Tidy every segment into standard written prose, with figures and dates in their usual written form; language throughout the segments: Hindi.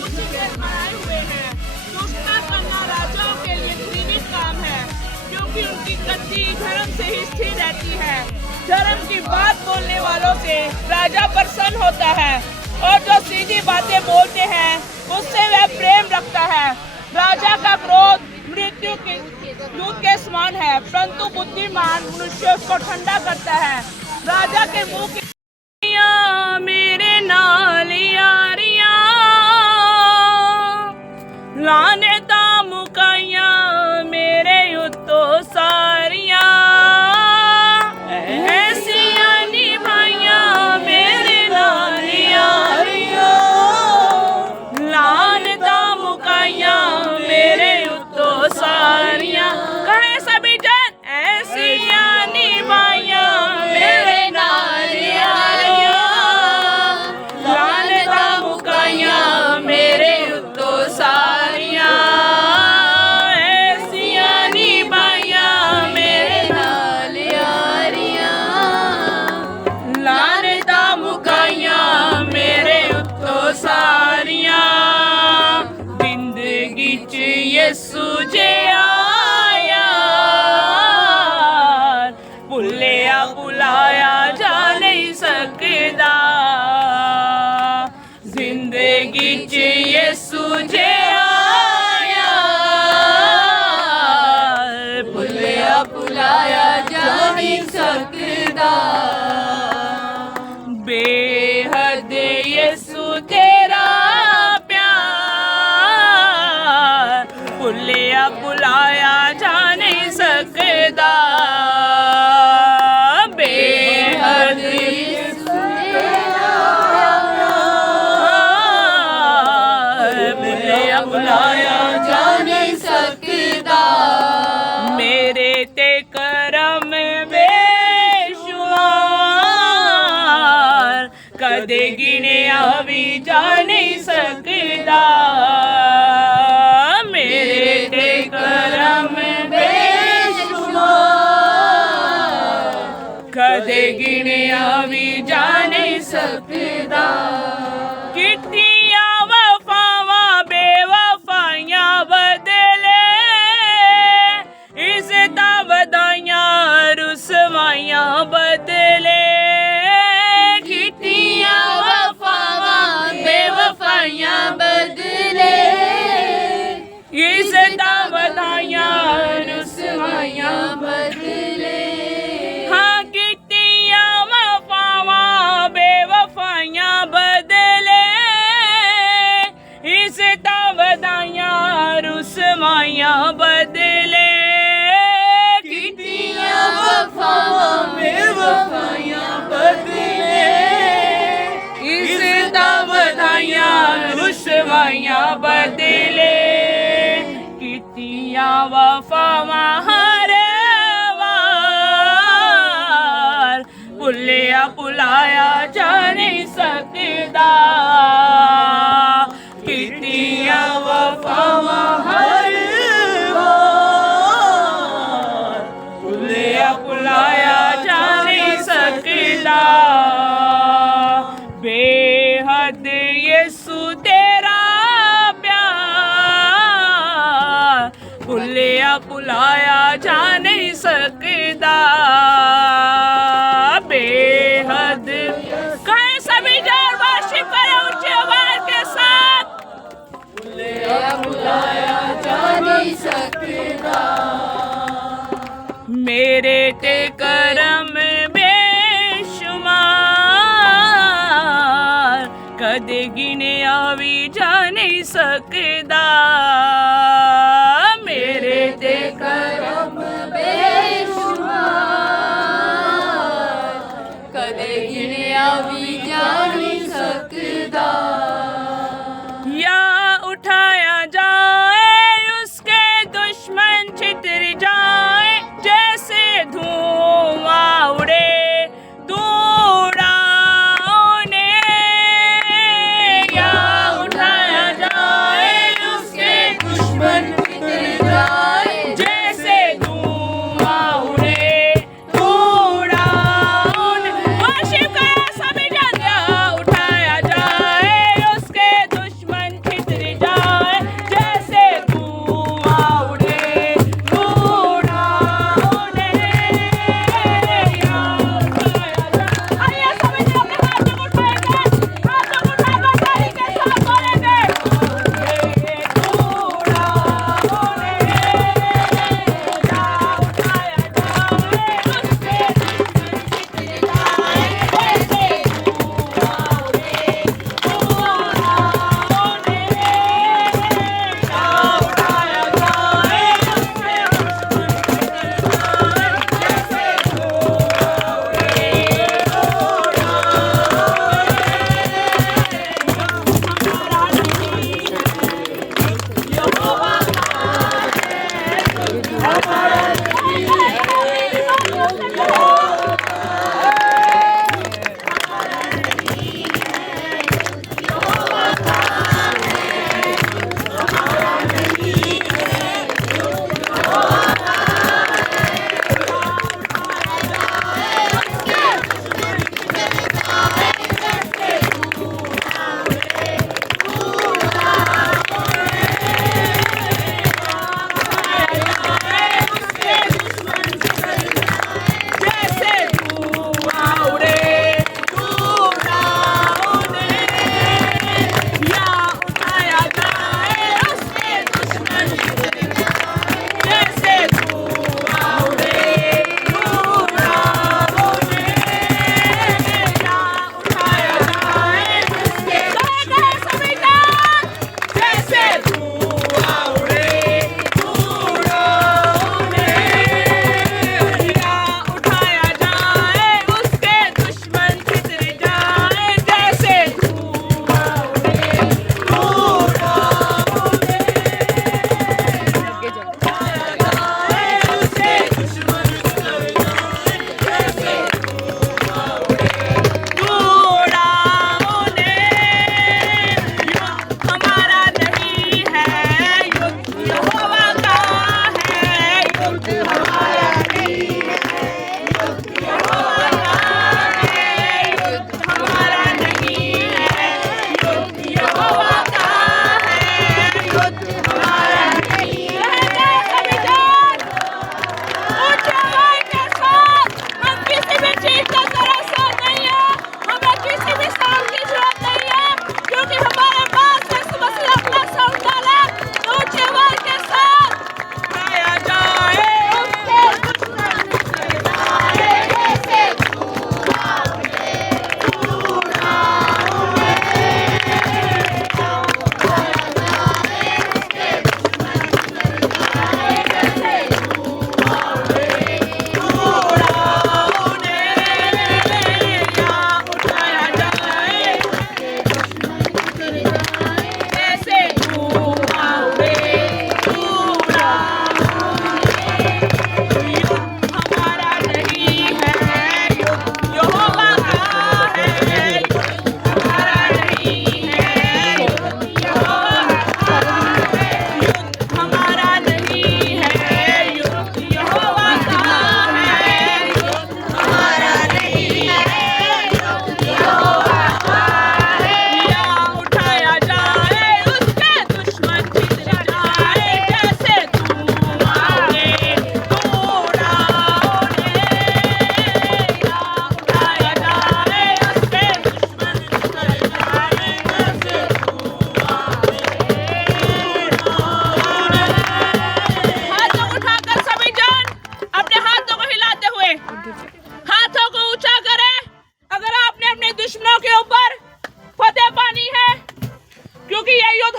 ऊंची गेट बनाए हुए हैं। दुष्टता करना राजाओं के लिए घृणित काम है, क्योंकि उनकी गद्दी धर्म से ही स्थिर रहती है। धर्म की बात बोलने वालों से राजा प्रसन्न होता है, और जो सीधी बातें बोलते हैं उससे वह प्रेम रखता है। राजा का क्रोध मृत्यु के दूत के समान है, परंतु बुद्धिमान मनुष्य उसको ठंडा करता है। राजा के मुंह की मेरे नाल यारियां लाने ता मुकाइया मेरे उत्तो सारियां ऐसियां निभाइया मेरे नाल यारियां लाने ता मुकाइया मेरे उत्तो सारियां। कहे सभी जन ऐसियां निभाइया मेरे नाल यारियां लाने ता मुकाइया मेरे उत्तो सारियां ऐसियां निभाइया मेरे नाल यारियां लाने ता मुकाइया मेरे उत्तो सारियां। जिंदगी च यसू जे आया भुलिया भुलाया जा नहीं सकदा। जिंदगी च यसू जे आया भुलिया भुलाया जा नहीं सकदा। बेहद यसू तेरा प्यार भुलिया भुलाया जा नहीं सकदा। बेहद यसू तेरा प्यार भुलिया भुलाया जा नहीं सकदा। मेरे ते करम बेशुमार कदे गिनिया भी जा नहीं सकदा। मेरे ते करम बेशुमार कदे गिनिया भी जा नहीं सकदा। कितनियां वफावां बेवफाइयां बदले इज़्ज़तां वधाइयां रुसवाइयां बदले। कितनियां वफावां बेवफाइयां बदले इज़्ज़तां वधाइयां रुसवाइयां बदले। हाँ कितनियां वफावां बेवफाइयां बदले इज़्ज़तां वधाइयां रुसवाइयां बदले। कितनियां वफावां बेवफाइयां बदले इज़्ज़तां वधाइयां रुसवाइयां बदले। कितनियां वफावां हर वार भुलिया भुलाया जा नहीं सकदा। कितनियां वफावां हर वार भुलिया भुलाया जा नहीं सकदा। बेहद यसू तेरा प्यार भुलिया भुलाया जा नहीं सकदा। बेहद कहे सभी जन वर्शिप करें ऊंची आवाज के साथ। भुलिया भुलाया जा नहीं सकदा। मेरे ते करम बेशुमार कदे गिनिया भी जा नहीं सकदा। मेरे ते करम बेशुमार कदे गिनिया भी जा नहीं सकदा। या उठाया जाए उसके दुश्मन छितर जाए जैसे धुआं उड़े तू उड़ाओने। या उठाया जाए उसके दुश्मन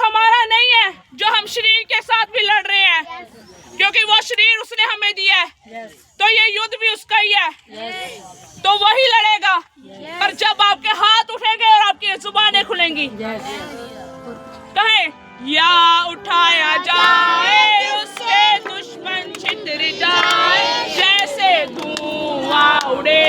हमारा नहीं है जो हम शरीर के साथ भी लड़ रहे हैं, क्योंकि वो शरीर उसने हमें दिया है, तो ये युद्ध भी उसका ही है, तो वही लड़ेगा। पर जब आपके हाथ उठेंगे और आपकी जुबानें खुलेंगी, कहें या उठाया जाए उसके दुश्मन छितर जाए, जैसे धुआं उड़े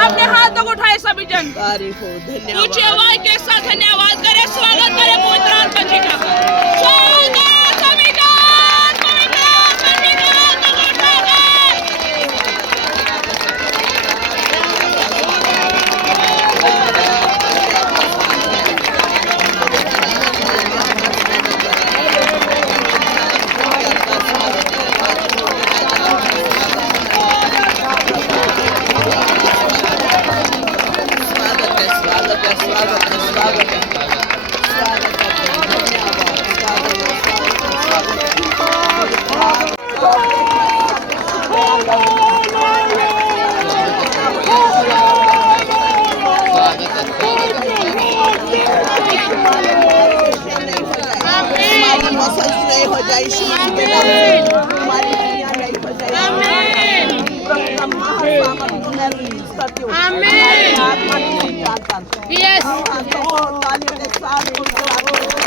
अपने हाथों को उठाए सभी जन, ऊंची आवाज के साथ धन्यवाद करें, स्वागत करें पवित्र आत्मा जी का। स्वागत सभी जन, पवित्र आत्मा जी का हाथों को उठाकर।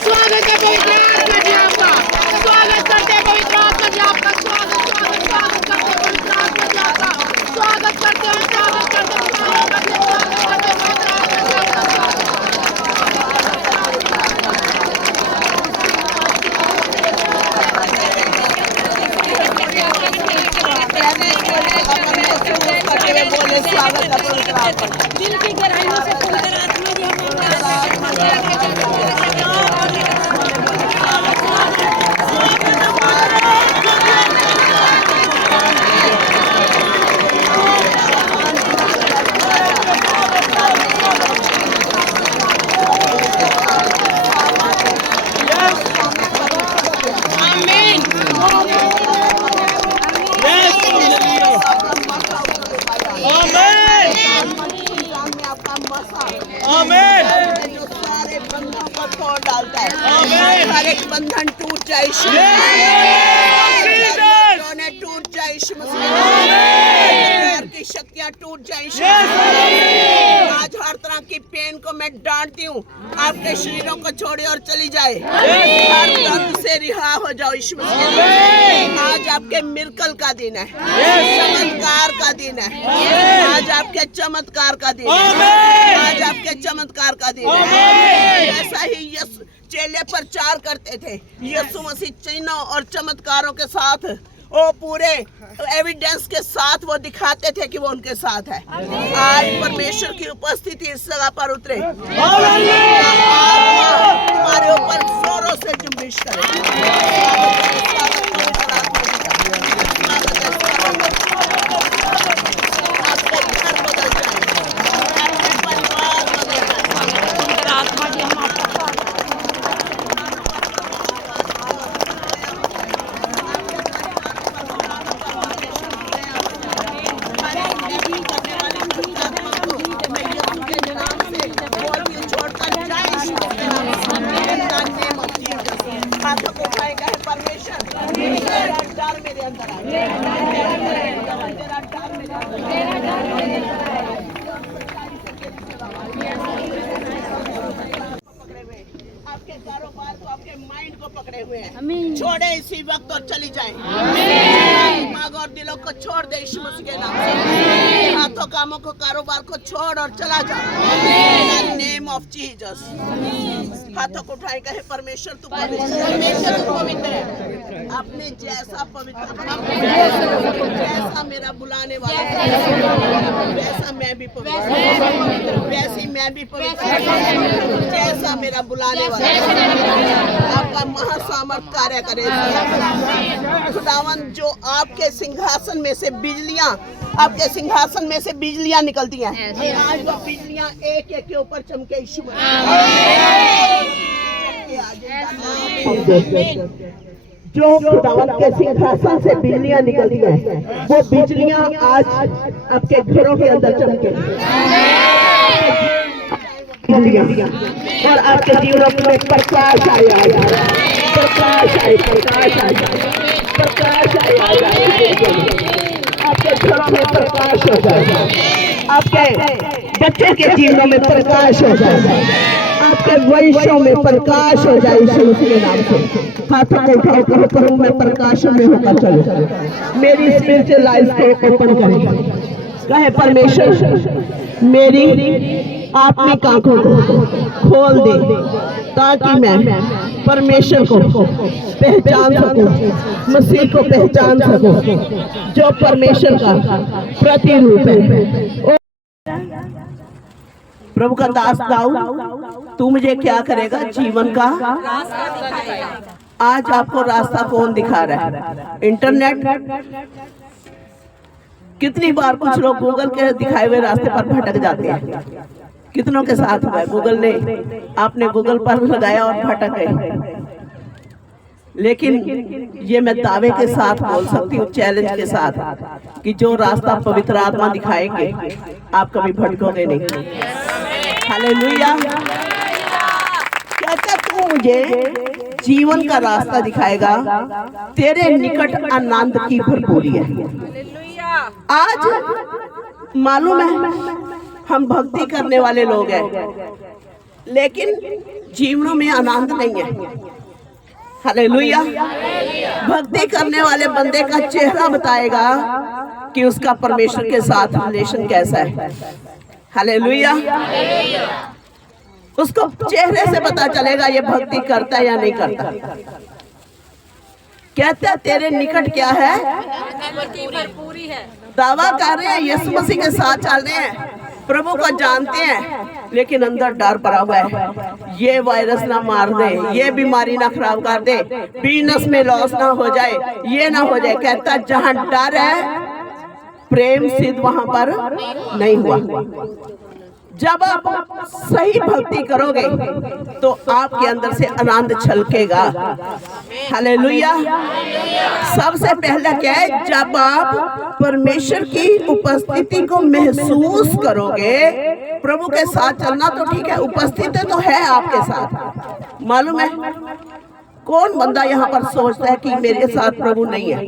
स्वागत है पवित्र आत्मा जी आपका, स्वागत करते हैं पवित्र आत्मा जी आपका, स्वागत करते हैं पवित्र आत्मा जी आपका, स्वागत करते हैं पवित्र आत्मा जी आपका। दिल की गहराइयों से पवित्र आत्मा जी डालता है, हर एक बंधन टूट जाए, टूट जाए, की शक्तियाँ टूट जाए। आज हर तरह की पेन को मैं डांटती हूँ, आपके शरीरों को छोड़े और चली जाए, हर दर्द से रिहा हो जाओ। आज आपके मिरेकल का दिन है, चमत्कार का दिन है, आज आपके चमत्कार का दिन है, आज आपके चमत्कार का दिन है। ऐसा ही यीशु चेले प्रचार करते थे, यीशु मसीह चिन्हों और चमत्कारों के साथ, वो पूरे एविडेंस के साथ वो दिखाते थे कि वो उनके साथ है। आज परमेश्वर की उपस्थिति इस जगह पर उतरे, हमारे ऊपर जोरों से जुम्बिश करे। आपके कारोबार को, आपके माइंड को पकड़े हुए हैं, छोड़े इसी वक्त और चली जाए। दिमाग और दिलों को छोड़ दे यीशु मसीह के नाम से। हाथों कामों को, कारोबार को छोड़ और चला जा, इन द नेम ऑफ जीसस। हाथों को उठाए कहे परमेश्वर तू पवित्र है, अपने जैसा पवित्र, जैसा मेरा बुलाने वाला वैसा मैं भी पवित्र, वैसी मैं भी पवित्र, जैसा मेरा बुलाने वाला। आपका महासामर्थ कार्य करे खुदावन। जो आपके सिंहासन में से बिजलियां, आपके सिंहासन में से बिजलियां निकलती हैं, आज वो बिजलियां एक एक के ऊपर चमके यीशु। जो खुदावन के सिंहासन से बिजलियां निकलती हैं, वो बिजलियां आज आपके घरों के अंदर चमके और आपके जीवनों में प्रकाश आया, प्रकाश आए, प्रकाश आया, प्रकाश आया, आपके घरों में प्रकाश हो जाए, आपके बच्चों के जीवनों में प्रकाश हो जाए, आपके वंशों में प्रकाश हो जाए यीशु मसीह के नाम से। हाथों को उठाओ, कहो करो मैं प्रकाश में होकर चलूं, मेरी स्पिरिचुअल लाइफ को ओपन करें। कहे परमेश्वर मेरी आत्मिक आंखों को खोल दे, ताकि मैं परमेश्वर को पहचान सकूं, मसीह को पहचान सकूं, जो परमेश्वर का प्रतिरूप है। प्रभु का दास दाऊद, तू मुझे क्या करेगा? जीवन का आज आपको रास्ता कौन दिखा रहा है? इंटरनेट। कितनी बार कुछ लोग गूगल के दिखाए हुए रास्ते पर भटक जाते हैं, कितनों के साथ हुआ है? गूगल ने, आपने गूगल पर लगाया और भटक गए। लेकिन ये मैं दावे के साथ बोल सकती हूँ, चैलेंज के साथ, कि जो रास्ता पवित्र आत्मा दिखाएंगे आप कभी भटकोगे नहीं। हालेलुया। कहता तू मुझे जीवन का रास्ता दिखाएगा, तेरे निकट आनंद की भरपूरी है। आज मालूम है हम भक्ति करने वाले लोग हैं, लेकिन जीवनों में आनंद नहीं है। हालेलुया। भक्ति करने वाले बंदे का चेहरा बताएगा कि उसका परमेश्वर के साथ रिलेशन कैसा है। हालेलुया। उसको चेहरे से पता चलेगा ये भक्ति करता है या नहीं करता। कहते हैं तेरे निकट क्या है? भरपूरी है। दावा कर रहे हैं यीशु मसीह के साथ चल रहे हैं, प्रभु को जानते हैं, लेकिन अंदर डर पड़ा हुआ है, ये वायरस ना मार दे, ये बीमारी ना खराब कर दे, बिजनेस में लॉस ना हो जाए, ये ना हो जाए। कहता जहां डर है प्रेम सिद्ध वहां पर नहीं हुआ। जब आप सही भक्ति करोगे तो आपके अंदर से आनंद छलकेगा। हालेलुया। सबसे पहला क्या है? जब आप परमेश्वर की उपस्थिति को महसूस करोगे, प्रभु के साथ चलना तो ठीक है, उपस्थिति तो है आपके साथ। मालूम है कौन बंदा यहाँ पर सोचता है कि मेरे साथ प्रभु नहीं है?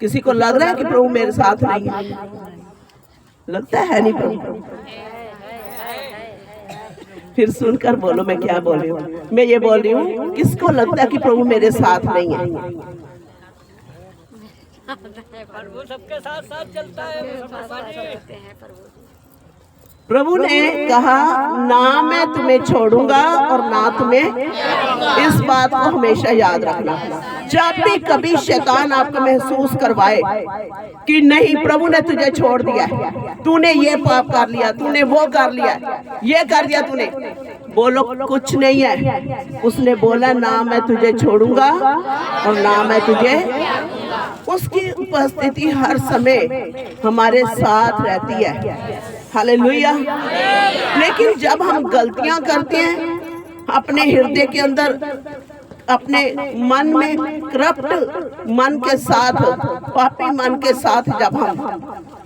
किसी को लग रहा है कि प्रभु मेरे साथ नहीं है? लगता है नहीं प्रभु। फिर सुनकर बोलो मैं क्या बोल रही हूँ। मैं ये बोल रही हूँ किसको लगता है कि प्रभु मेरे साथ नहीं है? प्रभु सबके साथ साथ चलता है। प्रभु ने कहा ना मैं तुम्हें छोड़ूंगा और ना तुम्हें, इस बात को हमेशा याद रखना। जब भी कभी शैतान आपको महसूस करवाए कि नहीं प्रभु ने तुझे छोड़ दिया है, तूने ये पाप कर लिया, तूने वो कर लिया, ये कर दिया तूने, बोलो कुछ नहीं है। उसने बोला ना मैं तुझे छोड़ूंगा और ना मैं तुझे। उसकी उपस्थिति हर समय हमारे साथ रहती है। हालेलुया। लेकिन जब हम गलतियां करते हैं, अपने हृदय के अंदर, अपने मन में करप्ट मन के साथ, पापी मन के साथ जब हम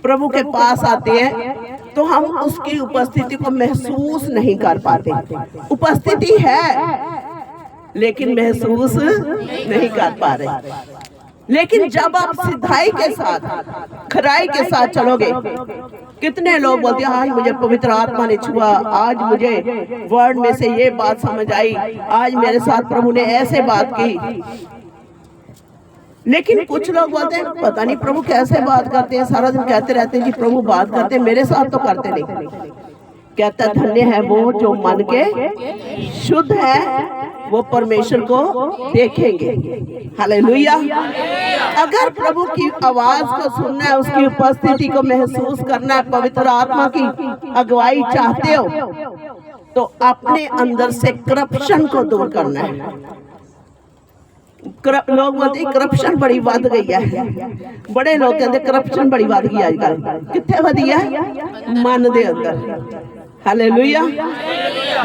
प्रभु के पास आते हैं तो हम उसकी उपस्थिति को महसूस नहीं कर पाते। उपस्थिति है लेकिन महसूस नहीं कर पा रहे। लेकिन जब आप सिद्धाई के साथ, खराई के साथ चलोगे, कितने लोग बोलते हैं आज मुझे पवित्र आत्मा ने छुआ, आज मुझे वर्ड में से ये बात समझ आई, आज मेरे साथ प्रभु ने ऐसे बात की। लेकिन कुछ लोग बोलते हैं पता नहीं प्रभु कैसे बात करते हैं, सारा दिन कहते रहते हैं कि प्रभु बात करते हैं, मेरे साथ तो करते नहीं। कहता धन्य है वो जो मन के शुद्ध है, वो परमेश्वर को देखेंगे। हालेलुया। अगर प्रभु की आवाज को सुनना है, उसकी उपस्थिति को महसूस करना है, पवित्र आत्मा की अगुवाई चाहते हो तो अपने अंदर से करप्शन को दूर करना है। लोग बोलते करप्शन बड़ी बढ़ गई है, बड़े लोग कहते करप्शन बड़ी बढ़ गई आजकल। कितने बढ़ी है? मन दे अंदर। हालेलुया।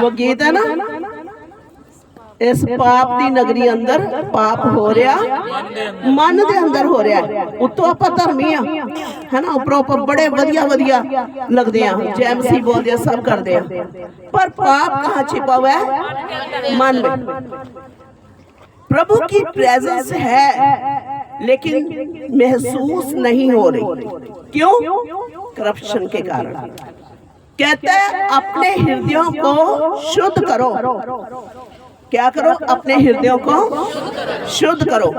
वो गीत है ना, इस पाप दी नगरी अंदर पाप हो रहा, मन दे अंदर हो रहा। उतो आप धर्मी है ना, उपरों बड़े वधिया वधिया लगते हैं, जैमसी बोलते हैं, सब करते हैं, पर पाप कहाँ छिपा हुआ है? मन में। प्रभु की प्रेजेंस है लेकिन महसूस नहीं हो रही। क्यों? करप्शन के कारण। कहते हैं अपने हृदयों को शुद्ध करो। क्या करो? अपने हृदयों को शुद्ध करो,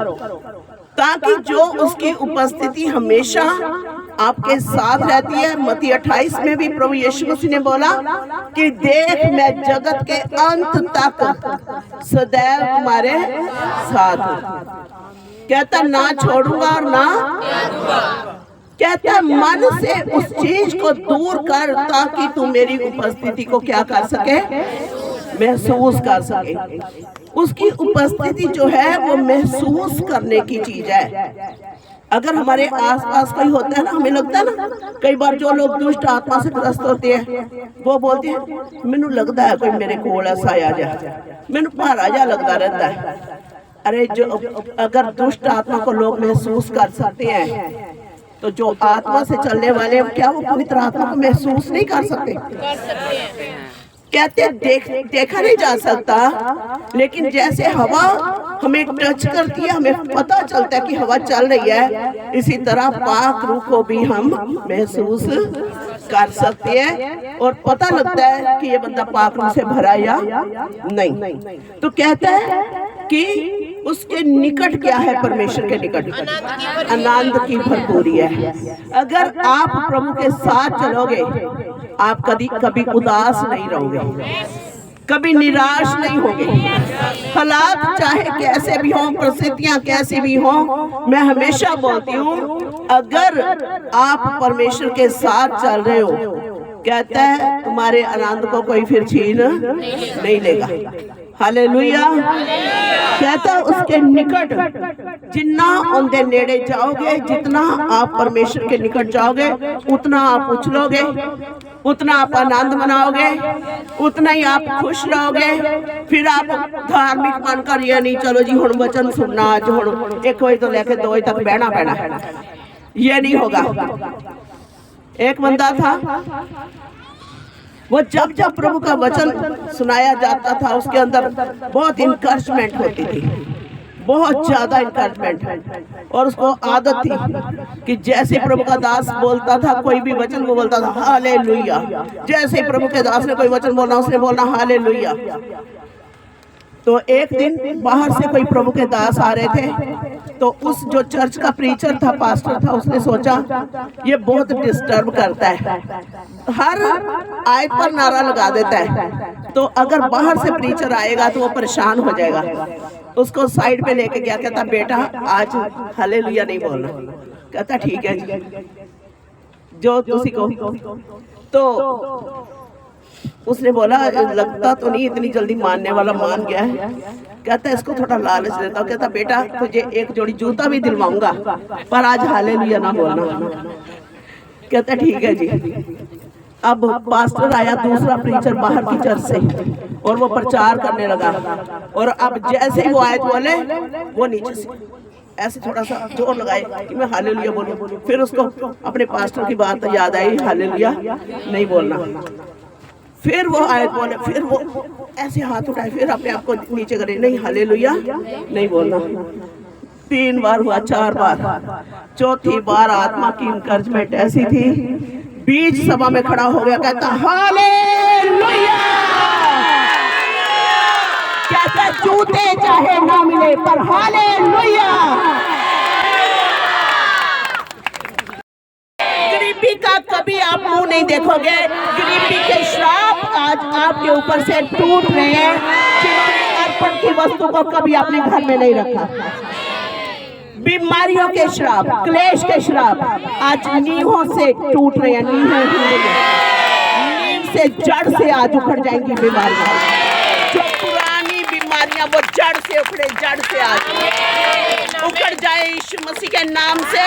ताकि जो उसकी उपस्थिति हमेशा आपके साथ रहती है। मत्ती 28 में भी प्रभु यीशु मसीह ने बोला कि देख मैं जगत के अंत तक सदैव तुम्हारे साथ। कहता ना छोड़ूंगा और ना, कहता मन से उस चीज को दूर कर ताकि तू मेरी उपस्थिति को क्या कर सके? महसूस कर सके। उसकी उपस्थिति जो है वो महसूस करने की चीज है। अगर हमारे आसपास कोई होता है ना, हमें लगता है ना, कई बार जो लोग दुष्ट आत्मा से ग्रस्त होते हैं वो बोलते हैं मैनू लगता है कोई मेरे कोल ऐसा आ जाए, मैनू भारा जा लगता रहता है। अरे जो अगर दुष्ट आत्मा को लोग महसूस कर सकते हैं तो जो आत्मा से चलने वाले हैं, क्या वो पवित्र आत्मा को महसूस नहीं कर सकते? कहते देखा नहीं जा सकता, लेकिन जैसे हवा हमें टच करती है, हमें पता चलता है कि हवा चल रही है, इसी तरह पाक रूह को भी हम महसूस कर सकते हैं और पता लगता है कि ये बंदा पाक रूह से भरा या नहीं। तो कहता है कि उसके निकट क्या है? परमेश्वर के निकट आनंद की भरपूरी है। अगर आप प्रभु के साथ चलोगे, आप कभी उदास नहीं रहोगे, कभी निराश नहीं होगे। हालात चाहे कैसे भी हों, परिस्थितियां कैसी भी हों, मैं हमेशा बोलती हूँ अगर आप परमेश्वर के साथ चल रहे हो, कहता है तुम्हारे आनंद को कोई फिर छीन नहीं लेगा। हालेलुया। कहता उसके निकट जितना उनके नेड़े जाओगे, जितना आप परमेश्वर के निकट जाओगे, उतना आप उछलोगे, उतना आप आनंद मनाओगे, उतना ही आप खुश रहोगे। फिर आप धार्मिक बनकर ये नहीं चलो जी हुण वचन सुनना, आज हुण 1 बजे तो लेके 2 बजे तक बहना पैना, ये नहीं होगा। एक बंदा था, वो जब जब प्रभु का वचन सुनाया जाता था उसके अंदर बहुत इनकरेजमेंट होती थी, बहुत ज्यादा इनकरेजमेंट। और उसको आदत थी कि जैसे प्रभु का दास बोलता था कोई भी वचन, वो बोलता था हालेलुया। जैसे प्रभु के दास ने कोई वचन बोलना, उसने बोलना हालेलुया। तो एक दिन बाहर से कोई प्रभु के दास आ रहे थे, तो उस जो चर्च का प्रीचर था, पास्टर था, उसने सोचा ये बहुत डिस्टर्ब करता है, हर आयत पर नारा लगा देता है, तो अगर बाहर से प्रीचर आएगा तो वो परेशान हो जाएगा। उसको साइड पे लेके गया, कहता बेटा आज हालेलुया नहीं बोलना। कहता ठीक है जी, जो तुसी को। तो उसने बोला लगता तो नहीं इतनी जल्दी मानने वाला मान गया है। कहता है इसको थोड़ा लालच देता हूँ। कहता बेटा तुझे एक जोड़ी जूता भी दिलवाऊंगा पर आज हालेलुया ना बोलना। कहता ठीक है जी। अब पास्टर आया, दूसरा प्रीचर बाहर की चर्च से, और वो प्रचार करने लगा। और अब जैसे ही वो आयत बोले, वो नीचे से ऐसे थोड़ा सा जोर लगाए कि मैं हालेलुया बोलूं। फिर उसको अपने पास्टर की बात याद आई, हालेलुया नहीं बोलना। फिर वो आयत बोले, फिर वो ऐसे हाथ उठाए, फिर अपने आप को नीचे करे, नहीं हालेलुया नहीं बोलना। 3 बार हुआ, 4 बार, चौथी बार आत्मा की इनकरेजमेंट ऐसी थी, बीच सभा में खड़ा हो गया, कहता हालेलुया। कहता जूते चाहे ना मिले पर हालेलुया। गरीबी का कभी आप मुंह नहीं देखोगे। गरीबी के श्राप आज आपके ऊपर से टूट रहे हैं, जिन्होंने अर्पण की वस्तु को कभी अपने घर में नहीं रखा। बीमारियों के श्राप, क्लेश के श्राप आज नींवों से टूट रहे हैं। नींव से, जड़ से आज उखड़ जाएंगी बीमारियां। जो पुरानी बीमारियां वो जड़ से उखड़े, जड़ से आज उखड़ जाए यीशु मसीह के नाम से।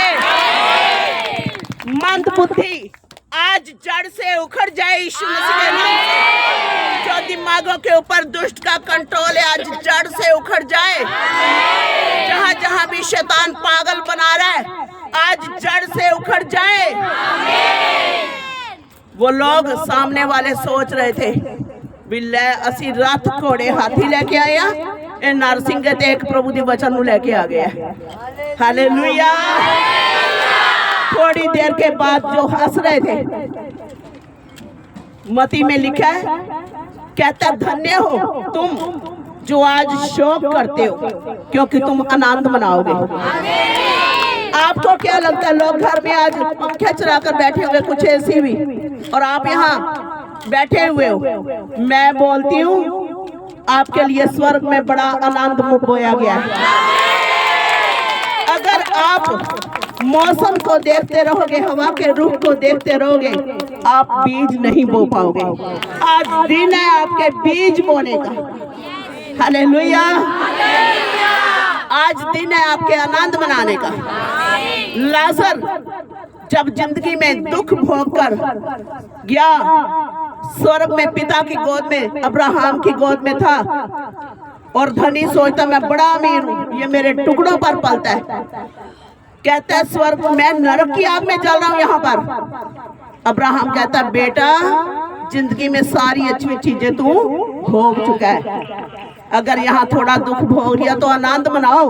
मंद बुद्धि आज जड़ से उखड़ जाए यीशु मसीह के नाम से। जो दिमागों के ऊपर दुष्ट का कंट्रोल है आज जड़ से उखड़ जाए। जहां जहां भी शैतान पागल बना रहा है आज जड़ से उखड़ जाए। वो लोग सामने वाले सोच रहे थे बिल्ले असी रथ घोड़े हाथी लेके आया, ए नरसिंह ते एक प्रभु दी वचन नु लेके आ गया। हालेलुया। थोड़ी देर के बाद जो हंस रहे थे, मती में लिखा है, कहता धन्य हो तुम जो आज शोक करते हो, क्योंकि तुम आनंद मनाओगे। आपको क्या लगता है लोग घर में आज पंखे चला कर बैठे हुए, कुछ ऐसी भी, और आप यहाँ बैठे हुए हो। मैं बोलती हूँ आपके लिए स्वर्ग में बड़ा आनंद बोया गया है। अगर आप मौसम को देखते रहोगे, हवा के रुख को देखते रहोगे, आप बीज नहीं बो पाओगे। आज दिन है आपके बीज बोने का। हालेलुया। आज दिन है आपके आनंद मनाने का। लाजर जब जिंदगी में दुख भोग कर गया, स्वर्ग में पिता की गोद में, अब्राहम की गोद में था, और धनी सोचता मैं बड़ा अमीर हूँ, ये मेरे टुकड़ों पर पलता है। कहता है स्वर्ग, मैं नरक की आग में जल रहा हूँ यहाँ पर। अब्राहम कहता है बेटा, जिंदगी में सारी अच्छी चीजें तू भोग चुका है, अगर यहाँ थोड़ा दुख भोग लिया तो आनंद मनाओ,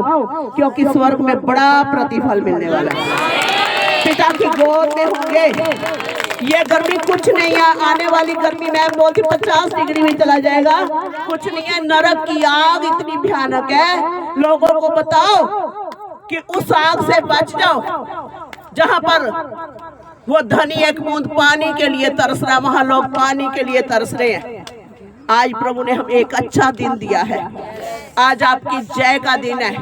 क्योंकि स्वर्ग में बड़ा प्रतिफल मिलने वाला है। पिता की गोद में होंगे। ये गर्मी कुछ नहीं है, आने वाली गर्मी मैं बोलती 50 डिग्री में चला जाएगा, कुछ नहीं है। नरक की आग इतनी भयानक है, लोगों को बताओ कि उस आग से बच जाओ। जहां पर वो धनी एक बूंद पानी के लिए तरस रहा, वहां लोग पानी के लिए तरस रहे हैं। आज प्रभु ने हमें एक अच्छा दिन दिया है। आज आपकी जय का दिन है,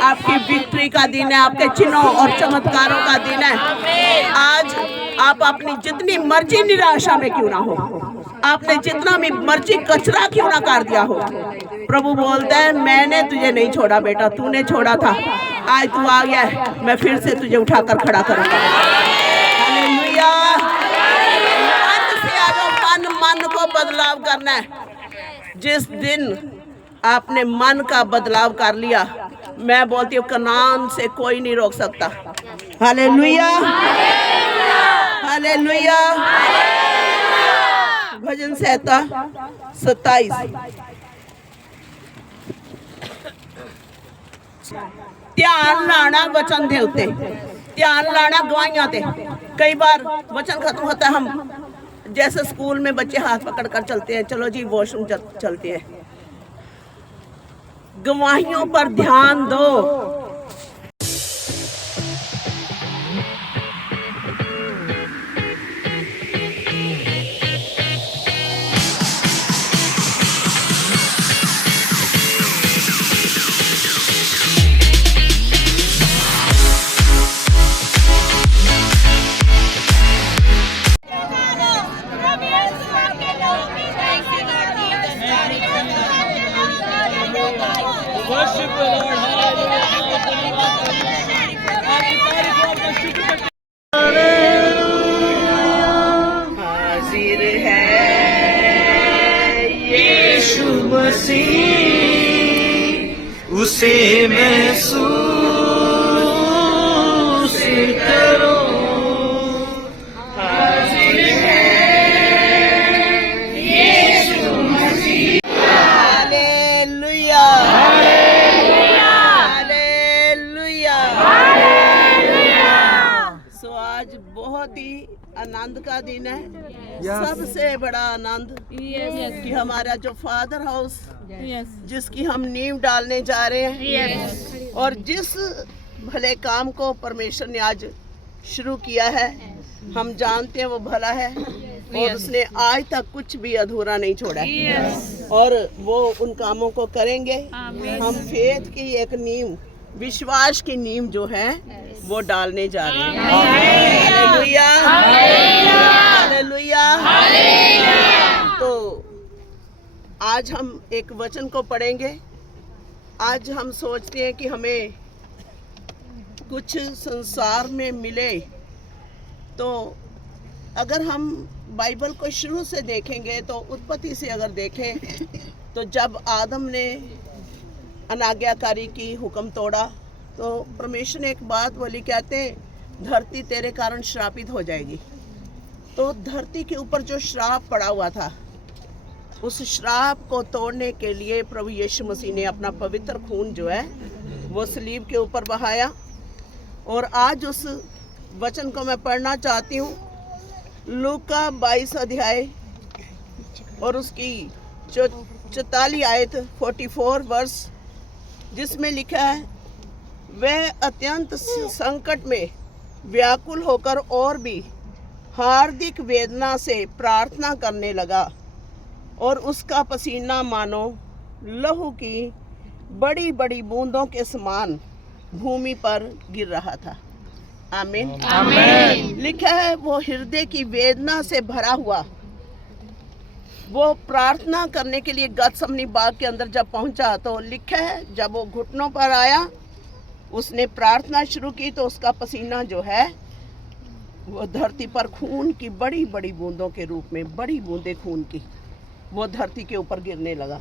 आपकी विक्ट्री का दिन है, आपके चिन्हों और चमत्कारों का दिन है। आज आप अपनी जितनी मर्जी निराशा में क्यों ना हो, आपने जितना भी मर्जी कचरा क्यों ना कर दिया हो, प्रभु बोलता है मैंने तुझे नहीं छोड़ा बेटा, तूने छोड़ा था, आज तू आ गया है, मैं फिर से तुझे उठाकर खड़ा करूंगा। हालेलुया। मन से आ जाओ, मन को बदलाव करना है। जिस दिन आपने मन का बदलाव कर लिया, मैं बोलती हूँ कनान से कोई नहीं रोक सकता। Hallelujah, hallelujah. भजन संहिता 27। ध्यान लाना वचन दे उत्ते, ध्यान लाना गवाइयां ते। कई बार वचन खत्म होता है, हम जैसे स्कूल में बच्चे हाथ पकड़ कर चलते हैं, चलो जी वॉशरूम चलते हैं। गवाहियों पर ध्यान दो। Worship the Lord. Hallelujah. आपकी तारीफ हो, आपका शुक्र करते हैं। हाजिर है यीशु मसीह, उसे महसूस करो। हाजिर है यीशु मसीह। Hallelujah, hallelujah. सो आज बहुत ही आनंद का दिन है, सबसे बड़ा आनंद कि हमारा जो फादर हाउस जिसकी हम नींव डालने जा रहे हैं, और जिस भले काम को परमेश्वर ने आज शुरू किया है, हम जानते हैं वो भला है, और उसने आज तक कुछ भी अधूरा नहीं छोड़ा है, और वो उन कामों को करेंगे। हम फेथ की एक नींव, विश्वास की नींव जो है वो डालने जा रहे हैं। Hallelujah, hallelujah. तो आज हम एक वचन को पढ़ेंगे। आज हम सोचते हैं कि हमें कुछ संसार में मिले, तो अगर हम बाइबल को शुरू से देखेंगे, तो उत्पत्ति से अगर देखें, तो जब आदम ने अनाज्ञाकारी की, हुक्म तोड़ा, तो परमेश्वर ने एक बात बोली, कहते हैं धरती तेरे कारण श्रापित हो जाएगी। तो धरती के ऊपर जो श्राप पड़ा हुआ था, उस श्राप को तोड़ने के लिए प्रभु यीशु मसीह ने अपना पवित्र खून जो है वो सलीब के ऊपर बहाया। और आज उस वचन को मैं पढ़ना चाहती हूँ, लूका 22 अध्याय और उसकी 44 आयत 44 वर्ष, जिसमें लिखा है, वह अत्यंत संकट में व्याकुल होकर और भी हार्दिक वेदना से प्रार्थना करने लगा, और उसका पसीना मानो लहू की बड़ी बड़ी बूंदों के समान भूमि पर गिर रहा था। आमीन, आमीन। लिखा है वो हृदय की वेदना से भरा हुआ, वो प्रार्थना करने के लिए गतसमनी बाग के अंदर जब पहुंचा, तो लिखा है जब वो घुटनों पर आया, उसने प्रार्थना शुरू की तो उसका पसीना जो है वो धरती पर खून की बड़ी बड़ी बूंदों के रूप में, बड़ी बूंदें खून की वो धरती के ऊपर गिरने लगा।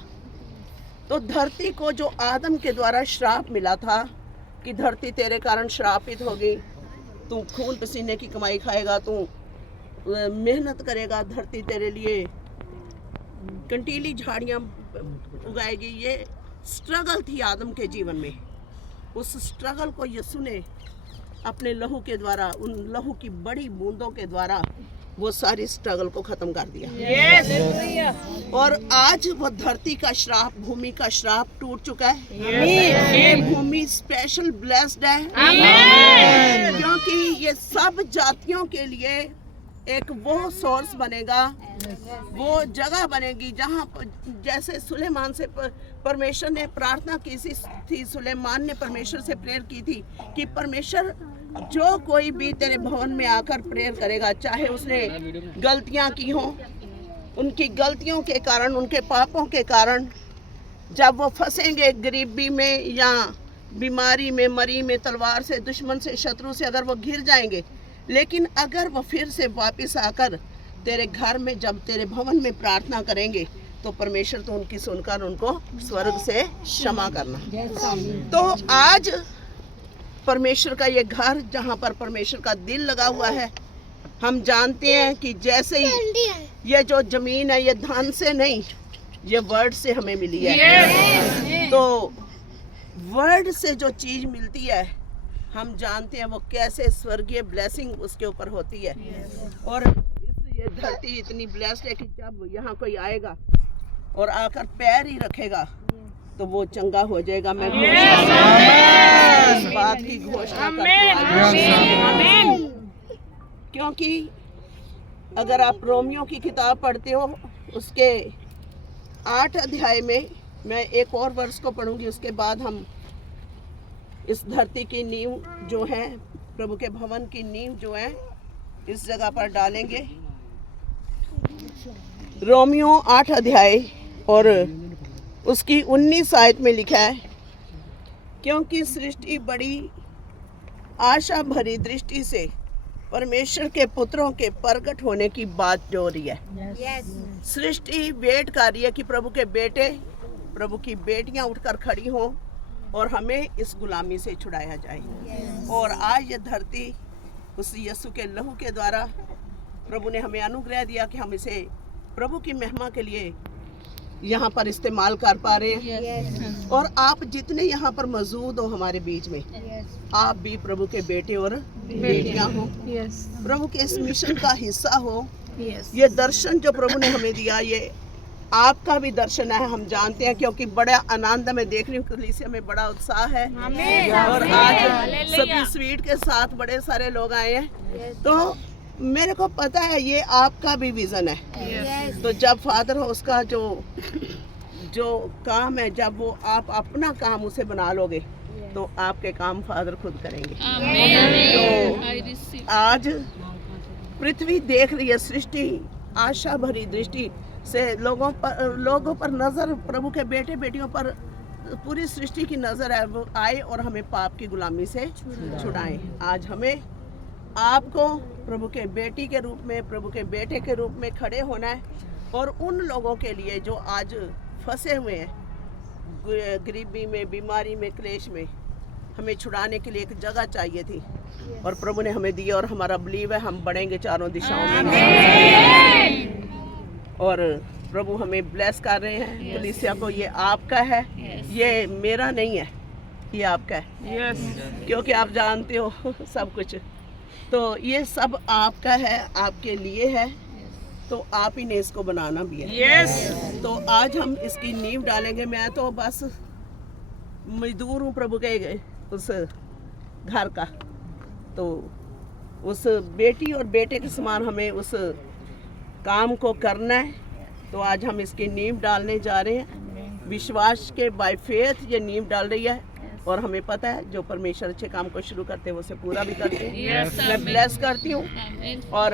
तो धरती को जो आदम के द्वारा श्राप मिला था कि धरती तेरे कारण श्रापित होगी, तू खून पसीने की कमाई खाएगा, तू मेहनत करेगा, धरती तेरे लिए कंटीली झाड़ियाँ उगाएगी, ये स्ट्रगल थी आदम के जीवन में। उस स्ट्रगल को यीशु ने अपने लहू के द्वारा, उन लहू की बड़ी बूंदों के द्वारा वो सारी स्ट्रगल को खत्म कर दिया। और आज वो धरती का श्राप, भूमि का श्राप टूट चुका है। ये भूमि स्पेशल ब्लेस्ड है, क्योंकि ये सब जातियों के लिए एक वो सोर्स बनेगा, वो जगह बनेगी जहाँ जैसे सुलेमान से परमेश्वर ने प्रार्थना की थी, सुलेमान ने परमेश्वर से प्रेयर की थी कि परमेश्वर जो कोई भी तेरे भवन में आकर प्रेयर करेगा, चाहे उसने गलतियाँ की हों, उनकी गलतियों के कारण, उनके पापों के कारण जब वो फंसेंगे गरीबी में या बीमारी में, मरी में, तलवार से, दुश्मन से, शत्रु से अगर वो घिर जाएंगे, लेकिन अगर वो फिर से वापस आकर तेरे घर में, जब तेरे भवन में प्रार्थना करेंगे, तो परमेश्वर तो उनकी सुनकर उनको स्वर्ग से क्षमा करना। तो आज परमेश्वर का ये घर, जहाँ पर परमेश्वर का दिल लगा हुआ है, हम जानते हैं कि जैसे ही ये जो जमीन है, ये धन से नहीं, ये वर्ड से हमें मिली है। तो वर्ड से जो चीज मिलती है, हम जानते हैं वो कैसे स्वर्गीय ब्लेसिंग उसके ऊपर होती है। और ये धरती इतनी ब्लेस्ड है कि जब यहाँ कोई आएगा और आकर पैर ही रखेगा तो वो चंगा हो जाएगा। मैं इस बात की घोषणा करती हूँ, क्योंकि अगर आप रोमियो की किताब पढ़ते हो, उसके 8 अध्याय में, मैं एक और वर्ष को पढ़ूंगी, उसके बाद हम इस धरती की नींव जो है, प्रभु के भवन की नींव जो है, इस जगह पर डालेंगे। रोमियो 8 अध्याय और उसकी 19 आयत में लिखा है, क्योंकि सृष्टि बड़ी आशा भरी दृष्टि से परमेश्वर के पुत्रों के प्रकट होने की बात जो हो रही है। सृष्टि वेट कर रही है कि प्रभु के बेटे, प्रभु की बेटियां उठकर खड़ी हों और हमें इस गुलामी से छुड़ाया जाए। और आज ये धरती उस यीशु के लहू के द्वारा प्रभु ने हमें अनुग्रह दिया कि हम इसे प्रभु की महिमा के लिए यहाँ पर इस्तेमाल कर पा रहे हैं। और आप जितने यहाँ पर मौजूद हो हमारे बीच में, आप भी प्रभु के बेटे और बेटियां हो, प्रभु के इस मिशन का हिस्सा हो। ये दर्शन जो प्रभु ने हमें दिया, ये आपका भी दर्शन है, हम जानते हैं, क्योंकि बड़ा आनंद में देख रही हूँ, कलीसिया में बड़ा उत्साह है। और आज सभी स्वीट के साथ बड़े सारे लोग आए हैं। तो मेरे को पता है ये आपका भी विजन है। तो जब फादर हो उसका जो काम है, जब वो आप अपना काम उसे बना लोगे, तो आपके काम फादर खुद करेंगे। तो आज पृथ्वी देख रही है, सृष्टि आशा भरी दृष्टि से लोगों पर नजर, प्रभु के बेटे बेटियों पर पूरी सृष्टि की नजर है, वो आए और हमें पाप की गुलामी से छुड़ाएं। आज हमें आपको प्रभु के बेटी के रूप में, प्रभु के बेटे के रूप में खड़े होना है। और उन लोगों के लिए जो आज फंसे हुए हैं गरीबी में, बीमारी में, क्लेश में, हमें छुड़ाने के लिए एक जगह चाहिए थी और प्रभु ने हमें दी। और हमारा बिलीव है हम बढ़ेंगे चारों दिशाओं में। और प्रभु हमें ब्लेस कर रहे हैं। कलीसिया को ये आपका है, ये मेरा नहीं है, ये आपका है। क्योंकि आप जानते हो सब कुछ, तो ये सब आपका है, आपके लिए है। तो आप ही ने इसको बनाना भी है। तो आज हम इसकी नींव डालेंगे। मैं तो बस मजदूर हूँ प्रभु के उस घर का, तो उस बेटी और बेटे के समान हमें उस काम को करना है। तो आज हम इसकी नींव डालने जा रहे हैं। विश्वास के बाय फेथ ये नींव डाल रही है। और हमें पता है जो परमेश्वर अच्छे काम को शुरू करते हैं वो उसे पूरा भी करते हैं। मैं ब्लेस करती हूँ। और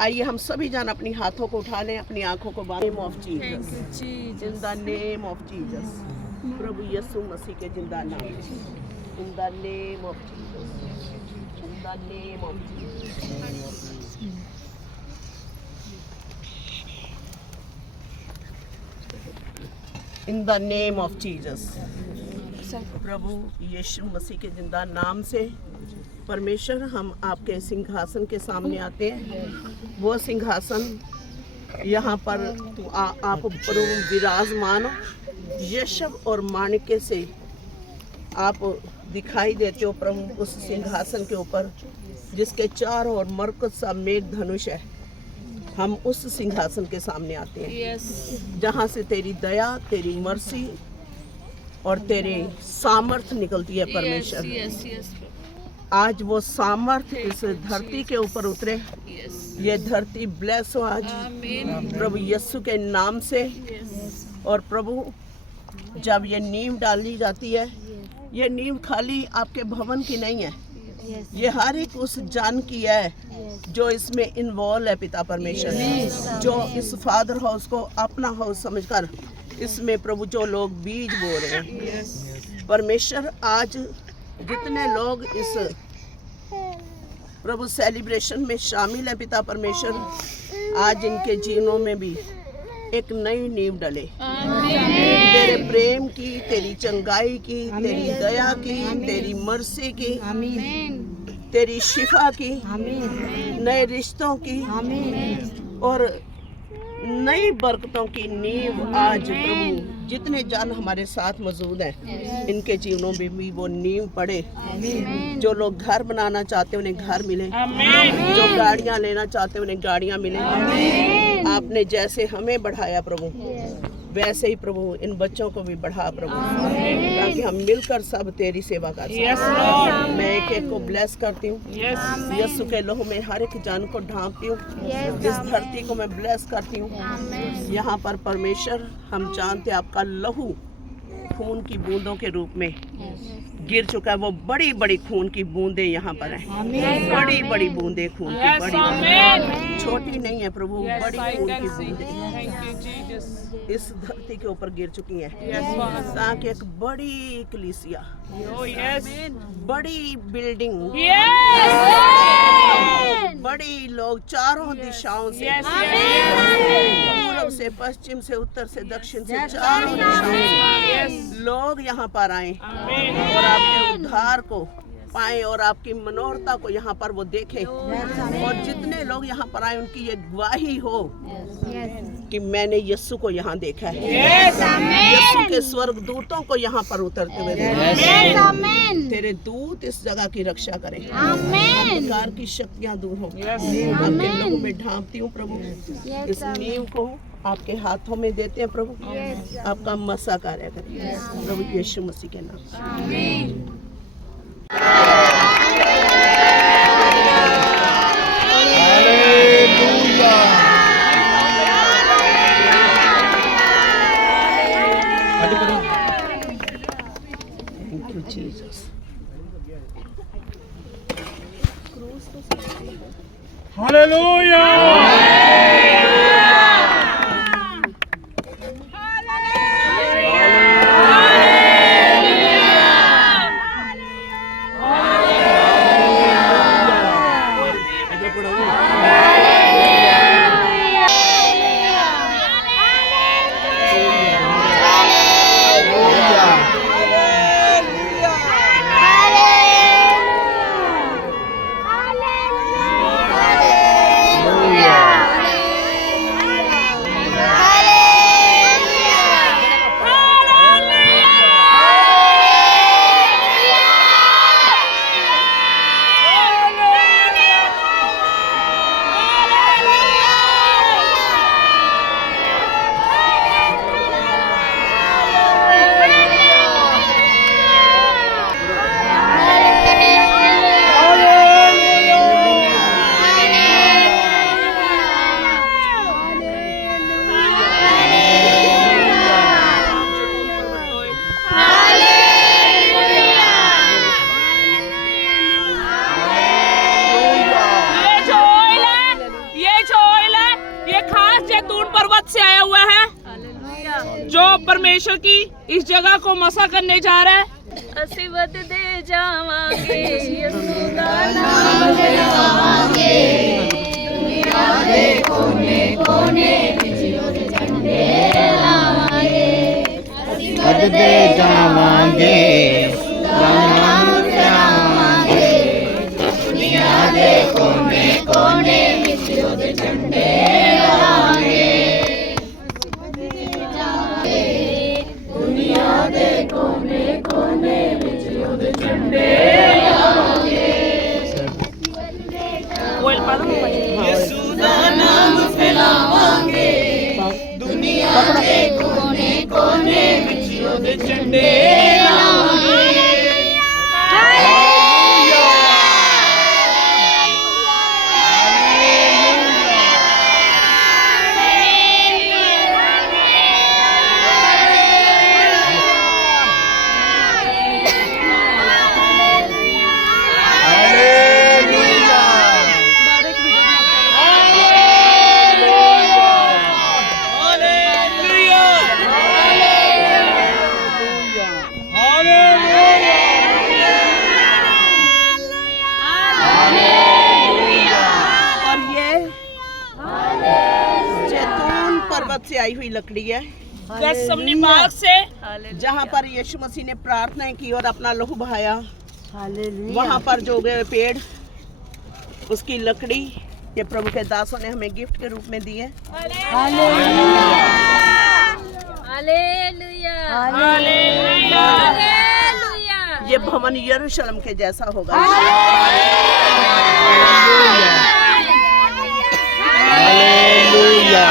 आइए हम सभी जान अपनी हाथों को उठा लें, अपनी आंखों को बांधें। Name of Jesus, in the name of Jesus, प्रभु यीशु मसीह के जिंदा नाम। In the name of Jesus. In the name of Jesus. In the name of Jesus. प्रभु यीशु मसीह के जिंदा नाम से परमेश्वर हम आपके सिंहासन के सामने आते हैं। वो सिंहासन यहाँ पर आप प्रभु विराजमान हो, यशव और माणिक्य से आप दिखाई देते हो प्रभु उस सिंहासन के ऊपर जिसके चारों ओर मरकत सा मेघ धनुष है। हम उस सिंहासन के सामने आते हैं जहाँ से तेरी दया, तेरी मर्सी और तेरे सामर्थ्य निकलती है परमेश्वर। आज वो सामर्थ्य इस धरती के ऊपर उतरे। ये धरती ब्लेस हो आज प्रभु यीशु के नाम से। और प्रभु जब ये नींव डाली जाती है, ये नींव खाली आपके भवन की नहीं है, ये हर एक उस जान की है जो इसमें इन्वॉल्व है पिता परमेश्वर, जो इस फादर हाउस को अपना हाउस समझकर इसमें प्रभु जो लोग बीज बो रहे हैं परमेश्वर, आज जितने लोग इस प्रभु सेलिब्रेशन में शामिल हैं पिता परमेश्वर, आज इनके जीवनों में भी एक नई नींव डले तेरे प्रेम की, तेरी चंगाई की, तेरी दया की, तेरी मर्सी की, तेरी शिफा की, नए रिश्तों की और नई बरकतों की नींव आज प्रभु जितने जन हमारे साथ मौजूद हैं इनके जीवनों में भी वो नींव पड़े। जो लोग घर बनाना चाहते हैं उन्हें घर मिले, जो गाड़ियां लेना चाहते हैं उन्हें गाड़ियां मिले। आपने जैसे हमें बढ़ाया प्रभु वैसे ही प्रभु इन बच्चों को भी बढ़ा प्रभु, ताकि हम मिलकर सब तेरी सेवा कर सकें। मैं एक एक को ब्लेस करती हूँ, यीशु के लहू में हर एक जान को ढांपती हूँ। इस धरती को मैं ब्लेस करती हूँ। यहाँ पर परमेश्वर हम जानते आपका लहू खून की बूंदों के रूप में गिर चुका है। वो बड़ी बड़ी खून की बूंदें यहाँ पर हैं, बड़ी बड़ी बूंदें खून की, बड़ी छोटी नहीं है प्रभु, बड़ी खून की बूंदें इस धरती के ऊपर गिर चुकी हैं, ताकि एक बड़ी कलीसिया, बड़ी बिल्डिंग, बड़ी लोग चारों दिशाओं से, पूर्व से, पश्चिम से, उत्तर से, दक्षिण से, चारों दिशाओं से लोग यहाँ पर आए और आपके उद्धार को पाएं और आपकी मनोरथा को यहाँ पर वो देखें। और जितने लोग यहाँ पर आए उनकी ये गवाही हो कि मैंने यीशु को यहाँ देखा है, यीशु के स्वर्ग दूतों को यहाँ पर उतरते हुए देखा। तेरे दूत इस जगह की रक्षा करें, अंधकार की शक्तियाँ दूर हो। आपके लहू में ढांपती हूँ प्रभु, इस नींव को आपके हाथों में देते हैं प्रभु, आपका मसा कार्य करें प्रभु यीशु मसीह के नाम। Thank you, Jesus. जो परमेश्वर की इस जगह को मसा करने जा रहा है। आशीर्वाद दे जावांगे, यीशु दा नाम ले आवांगे, दुनिया दे कोने कोने विच ओदे झंडे लावांगे, ਵਧਦੇ ਜਾਵਾਂਗੇ ਨਾਮ ਲਿਆਵਾਂਗੇ ਦੁਨੀਆ ਦੇ ਕੋਨੇ ਕੋਨੇ ਵਿੱਚ ਉਹਦੇ ਝੰਡੇ ਲਾਵਾਂਗੇ ਦੁਨੀਆ ਦੇ ਕੋਨੇ ਕੋਨੇ ਵਿੱਚ ਉਹਦੇ ਝੰਡੇ ਲਾਵਾਂਗੇ ਯਿਸੂ ਦਾ ਨਾਮ ਫੈਲਾਵਾਂਗੇ ਦੁਨੀਆ ਦੇ ਕੋਨੇ ਕੋਨੇ ਵਿੱਚ ਉਹਦੇ ਝੰਡੇ ਲਾਵਾਂਗੇ से आई हुई लकड़ी है गethsemane बाग से जहाँ पर यीशु मसीह ने प्रार्थना की और अपना लहू बहाया वहाँ पर जो गए पेड़ उसकी लकड़ी ये प्रभु के दासों ने हमें गिफ्ट के रूप में दी है। हालेलुया हालेलुया हालेलुया ये भवन यरूशलेम के जैसा होगा। ਹਾਲੇਲੂया